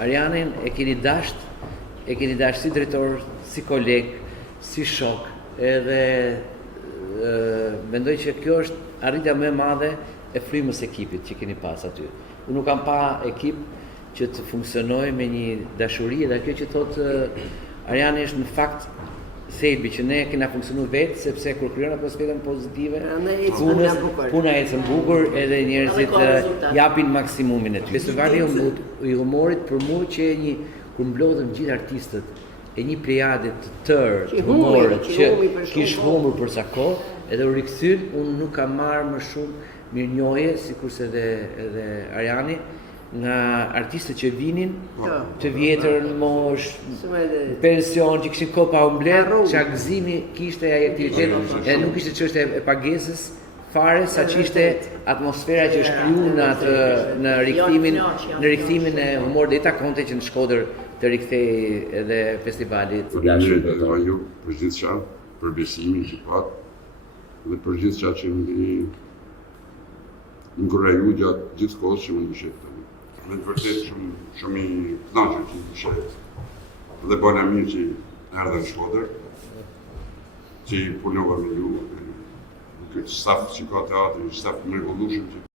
Arianin e keni dash si drejtor, si koleg, si shok, edhe mendoj që kjo është arritja më e madhe e frymës ekipit që keni pas aty. Unë nuk kam pa ekip që të funksionojë me një dashuri, dhe kjo që thotë Ariani është në fakt thelbi që ne kena funksionu vetë, sepse kur krijon atmosferën pozitive, puna ecën bukur edhe njerëzit japin maksimumin e tyre. Festivali i humorit për mua që kur mblodhen gjithë artistët e një plejade të tërë të humorit që kish humor për sa kohë, edhe u rikthyn, unë nuk kam marrë më shumë mirënjohje, sikurse edhe Ariani, nga artistët që vinin të vjetër në mosh, pension, që kishin kohë pa u mbledh, që gëzimi kishte aktivitet, edhe nuk ishte çështje e pagesës fare, sa që ishte atmosfera që është krijuar në rikthimin e humorit, dhe i takonte që në Shkodër të rikthej edhe festivalit. Faleminderit edhe ju për gjithçka, për besimin që pat, dhe për gjithçka që më inkuraju gjatë gjithë kohës që më ndëshet. Me të vërtet shumë i kënaqur që ndëshet. Dhe bëna mirë që erdhe në Shkodër, që i punova me ju, këtë staf që ka teatri, staf mrekullueshëm që